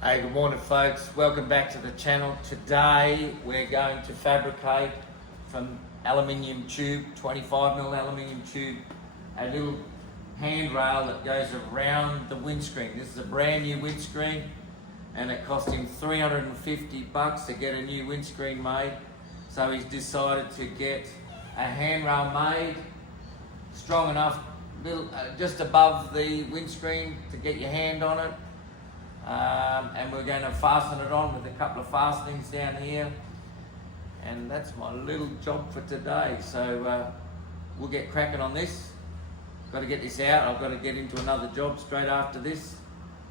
Hey, good morning folks, welcome back to the channel. Today we're going to fabricate from aluminium tube, 25mm aluminium tube, a little handrail that goes around the windscreen. This is a brand new windscreen and it cost him $350 to get a new windscreen made. So he's decided to get a handrail made, strong enough, just above the windscreen to get your hand on it. And we're going to fasten it on with a couple of fastenings down here, and that's my little job for today. So we'll get cracking on this. Got to get this out. I've got to get into another job straight after this.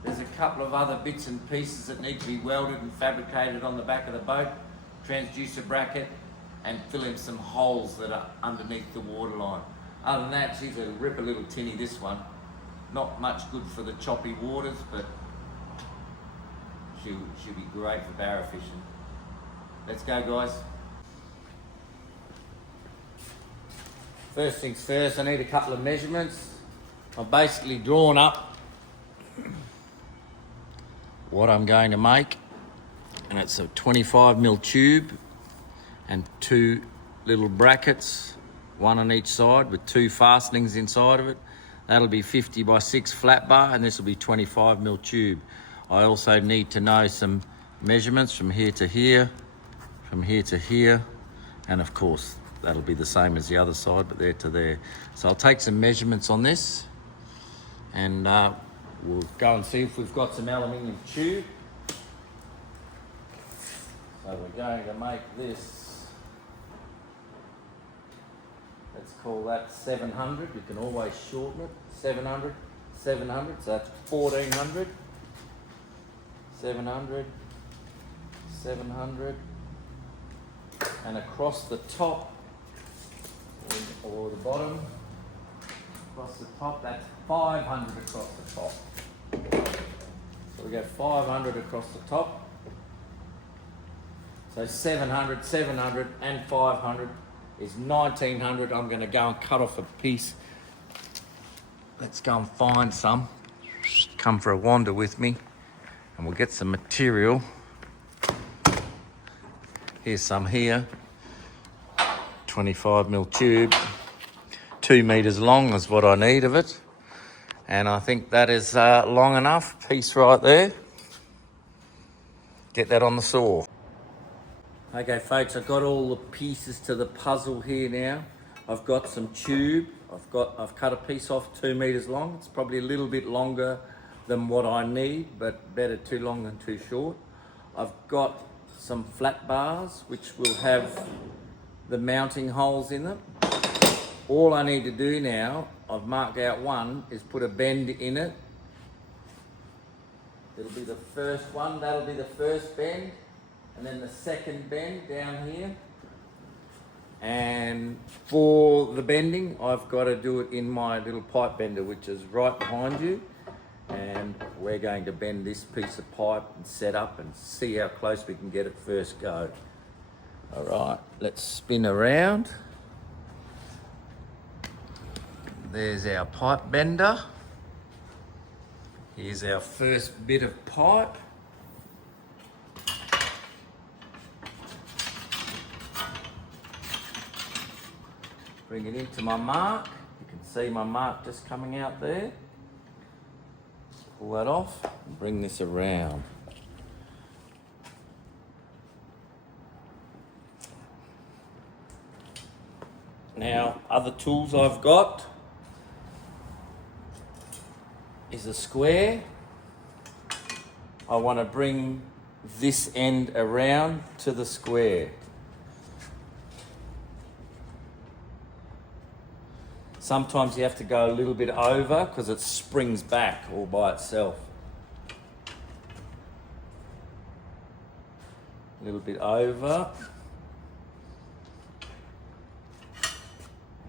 There's a couple of other bits and pieces that need to be welded and fabricated on the back of the boat, transducer bracket, and fill in some holes that are underneath the waterline. Other than that, she's a ripper little tinny, this one. Not much good for the choppy waters, but she'll be great for barra fishing. Let's go, guys. First things first, I need a couple of measurements. I've basically drawn up what I'm going to make, and it's a 25mm tube and two little brackets, one on each side with two fastenings inside of it. That'll be 50 by 6 flat bar, and this will be 25mm tube. I also need to know some measurements from here to here, from here to here, and of course that'll be the same as the other side, but there to there. So I'll take some measurements on this, and we'll go and see if we've got some aluminium tube. So we're going to make this, let's call that 700. You can always shorten it. 700, 700, so that's 1400. 700, 700, and across the top, or the bottom, across the top, that's 500 across the top. So we go 500 across the top. So 700, 700, and 500 is 1900. I'm going to go and cut off a piece. Let's go and find some. Come for a wander with me. And we'll get some material. Here's some here. 25mm tube. 2 meters long is what I need of it. And I think that is long enough. Piece right there. Get that on the saw. Okay folks, I've got all the pieces to the puzzle here now. I've got some tube. I've cut a piece off 2 meters long. It's probably a little bit longer than what I need, but better too long than too short. I've got some flat bars which will have the mounting holes in them. All I need to do now, I've marked out one, is put a bend in it. It'll be the first one, that'll be the first bend, and then the second bend down here. And for the bending, I've got to do it in my little pipe bender, which is right behind you. And we're going to bend this piece of pipe and set up and see how close we can get it first go. All right, let's spin around. There's our pipe bender. Here's our first bit of pipe. Bring it into my mark. You can see my mark just coming out there. Pull that off and bring this around. Now, other tools I've got is a square. I want to bring this end around to the square. Sometimes you have to go a little bit over because it springs back all by itself. A little bit over.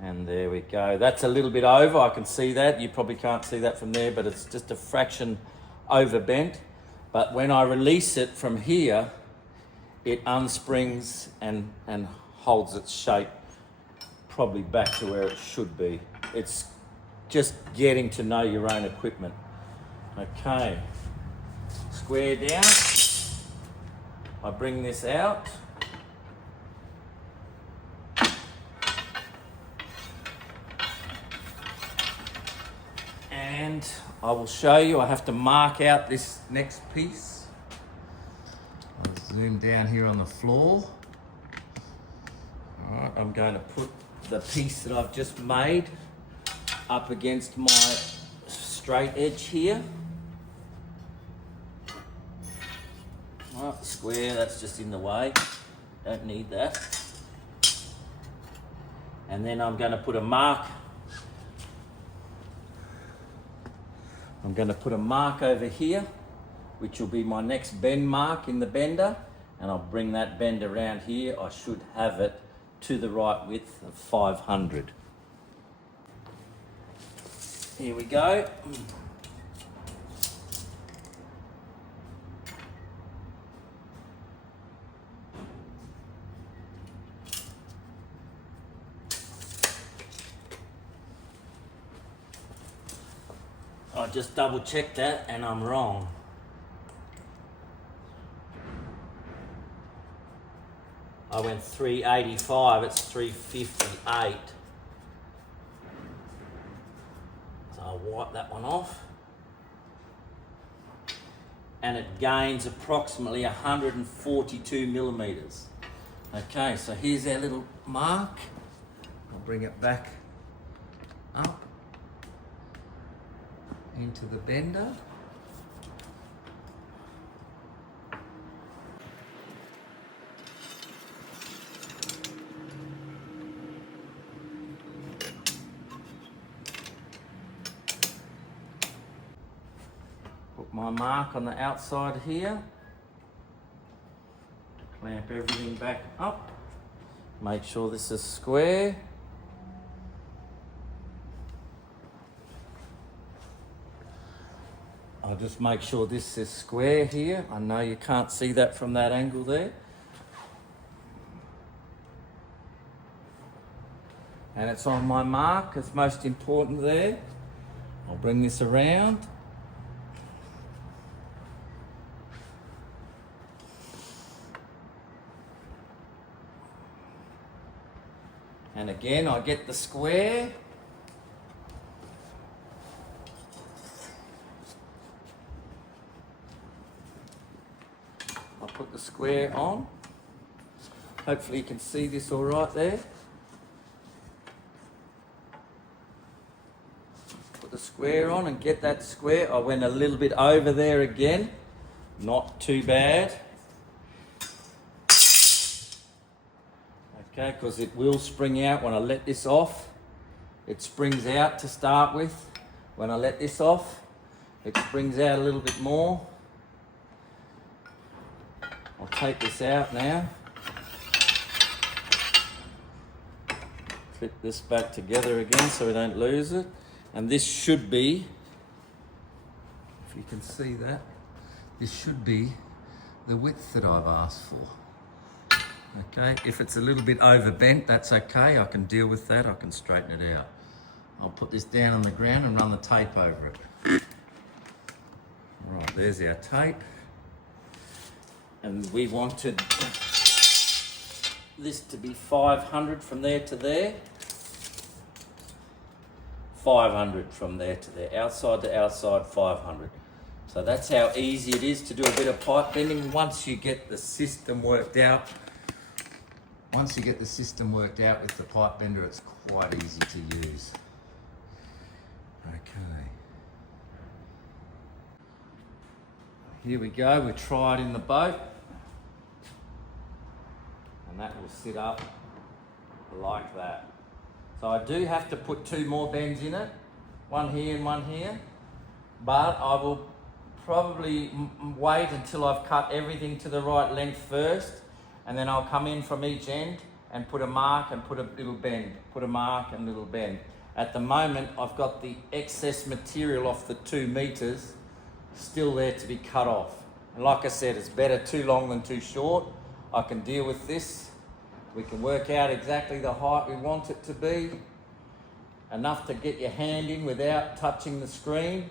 And there we go. That's a little bit over, I can see that. You probably can't see that from there, but it's just a fraction over bent. But when I release it from here, it unsprings and holds its shape probably back to where it should be. It's just getting to know your own equipment. Okay, square down. I bring this out. And I will show you, I have to mark out this next piece. I'll zoom down here on the floor. All right, I'm going to put the piece that I've just made up against my straight edge here. All right, the square, that's just in the way. Don't need that. And then I'm going to put a mark. I'm going to put a mark over here, which will be my next bend mark in the bender, and I'll bring that bend around here. I should have it to the right width of 500. Here we go. I just double checked that and I'm wrong. I went 385, it's 358. So I'll wipe that one off. And it gains approximately 142 millimeters. Okay, so here's our little mark. I'll bring it back up into the bender. Put my mark on the outside here. Clamp everything back up. Make sure this is square. I'll just make sure this is square here. I know you can't see that from that angle there. And it's on my mark, it's most important there. I'll bring this around. And again, I get the square. Put the square on. Hopefully you can see this all right there. Put the square on and get that square. I went a little bit over there again. Not too bad. Okay, because it will spring out when I let this off. It springs out to start with. When I let this off, it springs out a little bit more. I'll take this out now. Clip this back together again so we don't lose it. And this should be, if you can see that, this should be the width that I've asked for. Okay, if it's a little bit overbent, that's okay. I can deal with that. I can straighten it out. I'll put this down on the ground and run the tape over it. Right, there's our tape. And we wanted this to be 500 from there to there. 500 from there to there. Outside to outside, 500. So that's how easy it is to do a bit of pipe bending once you get the system worked out. Once you get the system worked out with the pipe bender, it's quite easy to use. Okay. Here we go, we try it in the boat. And that will sit up like that. So I do have to put two more bends in it. One here and one here. But I will probably wait until I've cut everything to the right length first. And then I'll come in from each end and put a mark and put a little bend. Put a mark and little bend. At the moment, I've got the excess material off the 2 meters still there to be cut off. And like I said, it's better too long than too short. I can deal with this. We can work out exactly the height we want it to be. Enough to get your hand in without touching the screen.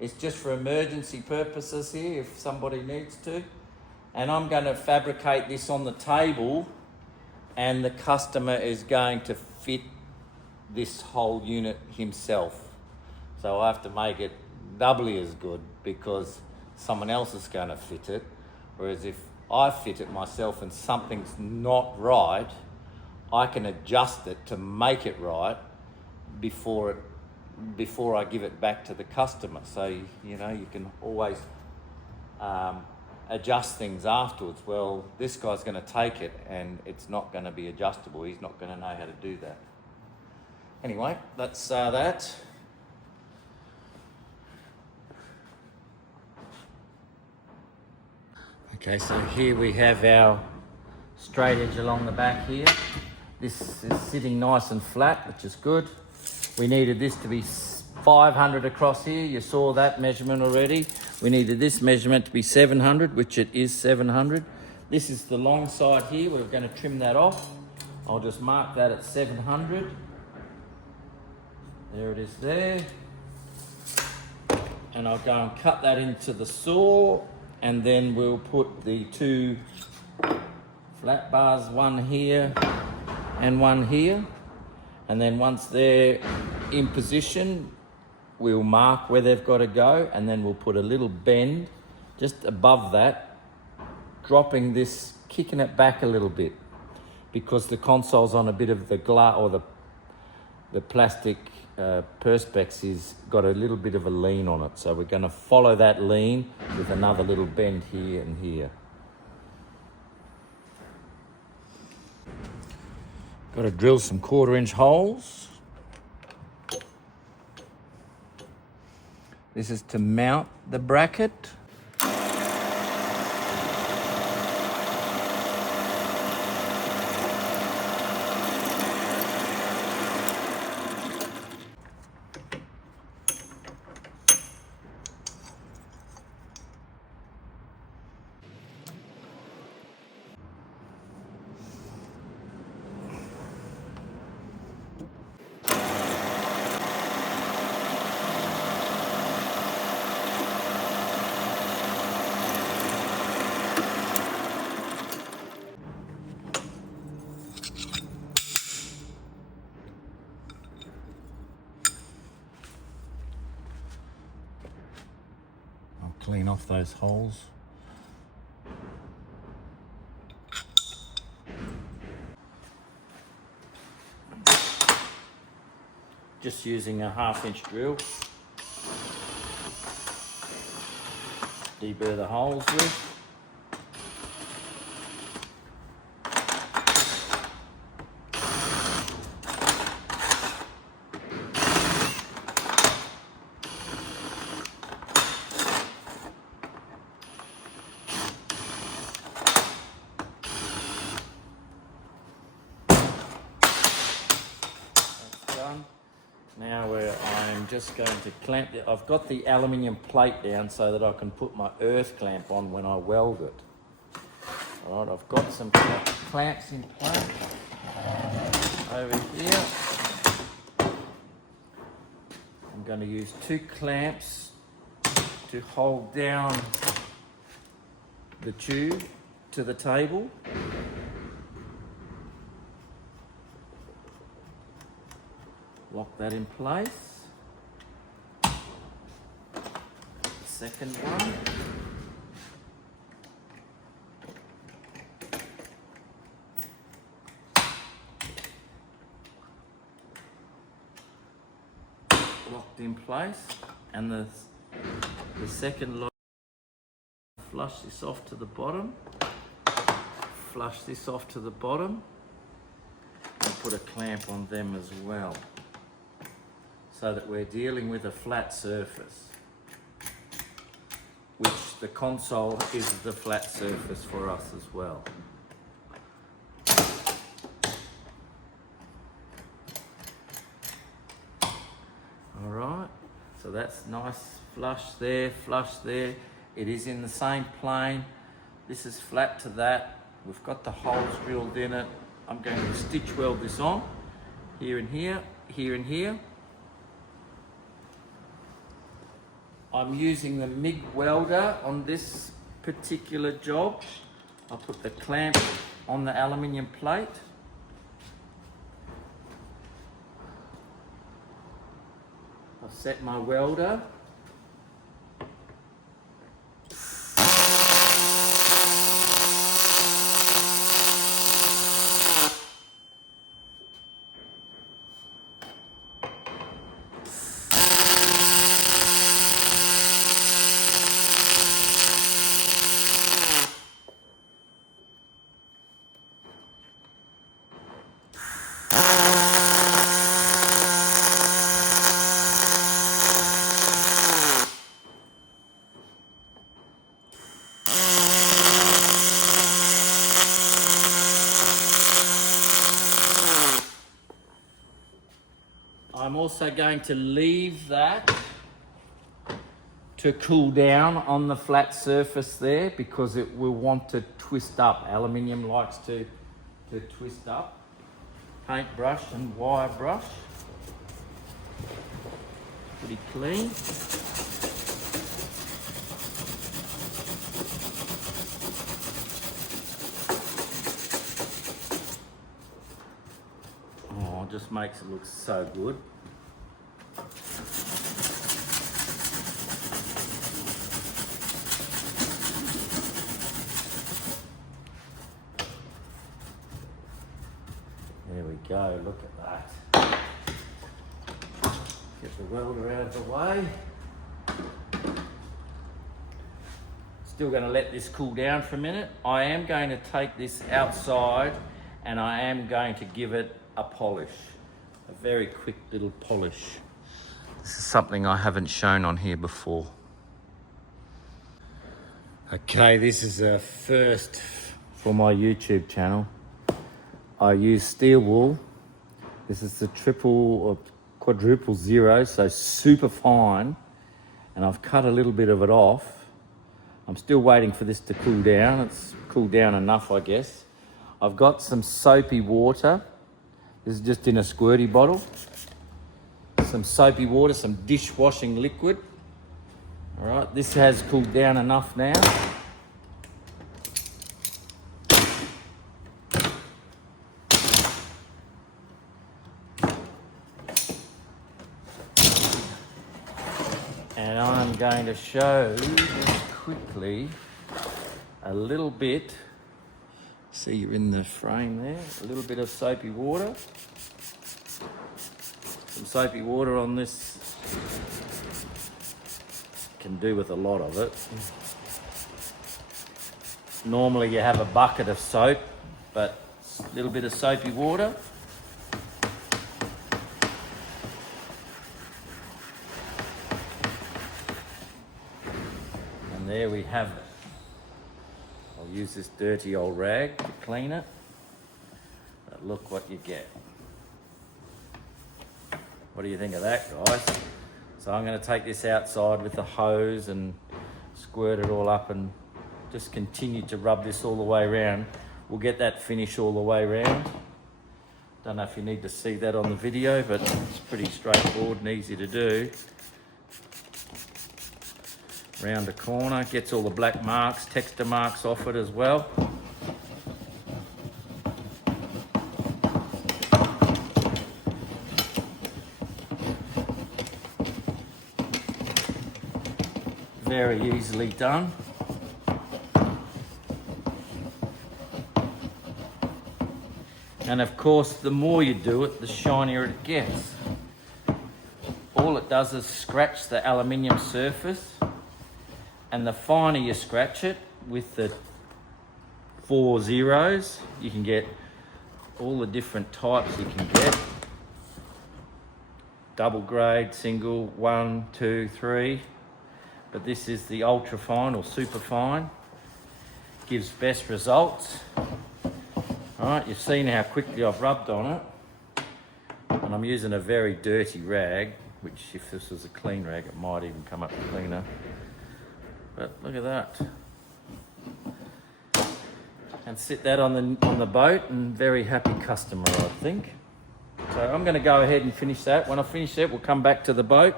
It's just for emergency purposes here if somebody needs to. And I'm going to fabricate this on the table, and the customer is going to fit this whole unit himself. So I have to make it doubly as good because someone else is going to fit it. Whereas if I fit it myself and something's not right, I can adjust it to make it right before I give it back to the customer. So, you know, you can always adjust things afterwards. Well, this guy's going to take it and it's not going to be adjustable. He's not going to know how to do that. Anyway, that's that. Okay, so here we have our straight edge along the back here. This is sitting nice and flat, which is good. We needed this to be 500 across here. You saw that measurement already. We needed this measurement to be 700, which it is 700. This is the long side here. We're going to trim that off. I'll just mark that at 700. There it is there. And I'll go and cut that into the saw, and then we'll put the two flat bars, one here and one here. And then once they're in position, we'll mark where they've got to go, and then we'll put a little bend just above that, dropping this, kicking it back a little bit, because the console's on a bit of the glass, or the plastic Perspex is got a little bit of a lean on it. So we're going to follow that lean with another little bend here and here. Got to drill some 1/4-inch holes. This is to mount the bracket. Clean off those holes. Just using a 1/2-inch drill. Deburr the holes with. Now I'm just going to clamp it. I've got the aluminium plate down so that I can put my earth clamp on when I weld it. All right, I've got some clamps in place over here. I'm going to use 2 clamps to hold down the tube to the table. Lock that in place. Second one. Locked in place. And the second lock, flush this off to the bottom. Flush this off to the bottom. And put a clamp on them as well, so that we're dealing with a flat surface, which the console is the flat surface for us as well. All right, so that's nice, flush there, It is in the same plane. This is flat to that. We've got the holes drilled in it. I'm going to stitch weld this on, here and here, here and here. I'm using the MIG welder on this particular job. I'll put the clamp on the aluminium plate. I've set my welder. I'm also going to leave that to cool down on the flat surface there because it will want to twist up. Aluminium likes to twist up. Paintbrush and wire brush. Pretty clean. Oh, it just makes it look so good. There we go, look at that. Get the welder out of the way. Still going to let this cool down for a minute. I am going to take this outside and I am going to give it a polish. A very quick little polish. This is something I haven't shown on here before. Okay, this is a first for my YouTube channel. I use steel wool. This is the triple or quadruple zero, so super fine. And I've cut a little bit of it off. I'm still waiting for this to cool down. It's cooled down enough, I guess. I've got some soapy water. This is just in a squirty bottle. Some soapy water, some dishwashing liquid. All right, this has cooled down enough now. And I'm going to show just quickly a little bit. See, you're in the frame there. A little bit of soapy water. Some soapy water on this. Can do with a lot of it. Normally you have a bucket of soap, but a little bit of soapy water. And there we have it. I'll use this dirty old rag to clean it. But look what you get. What do you think of that, guys? So I'm going to take this outside with the hose and squirt it all up and just continue to rub this all the way around. We'll get that finish all the way around. Don't know if you need to see that on the video, but it's pretty straightforward and easy to do. Round the corner, gets all the black marks, texture marks off it as well. Very easily done. And of course, the more you do it, the shinier it gets. All it does is scratch the aluminium surface, and the finer you scratch it with the 4 zeros, you can get all the different types you can get. Double grade, single, 1, 2, 3. But this is the ultra fine or super fine. Gives best results. Alright, you've seen how quickly I've rubbed on it. And I'm using a very dirty rag, which if this was a clean rag, it might even come up cleaner. But look at that. And sit that on the boat, and very happy customer, I think. So I'm going to go ahead and finish that. When I finish that, we'll come back to the boat.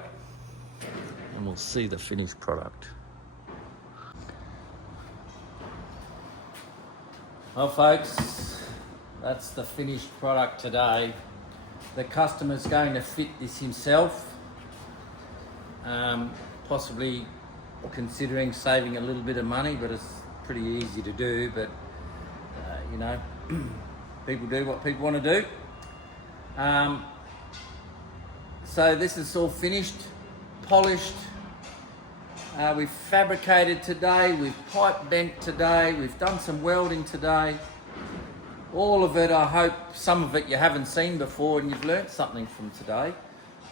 and we'll see the finished product. Well folks, that's the finished product today. The customer's going to fit this himself, possibly considering saving a little bit of money, but it's pretty easy to do. But you know, people do what people want to do. So this is all finished, polished. We've fabricated today, we've pipe bent today, we've done some welding today. All of it, I hope some of it you haven't seen before and you've learnt something from today.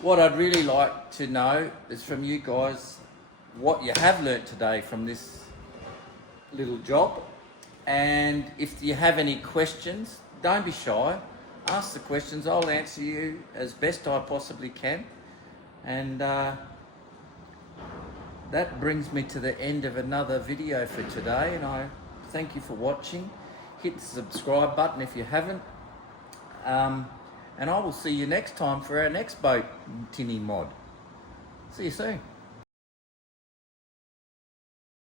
What I'd really like to know is from you guys what you have learnt today from this little job. And if you have any questions, don't be shy. Ask the questions, I'll answer you as best I possibly can. And that brings me to the end of another video for today, and I thank you for watching. Hit the subscribe button if you haven't. And I will see you next time for our next boat tinny mod. See you soon.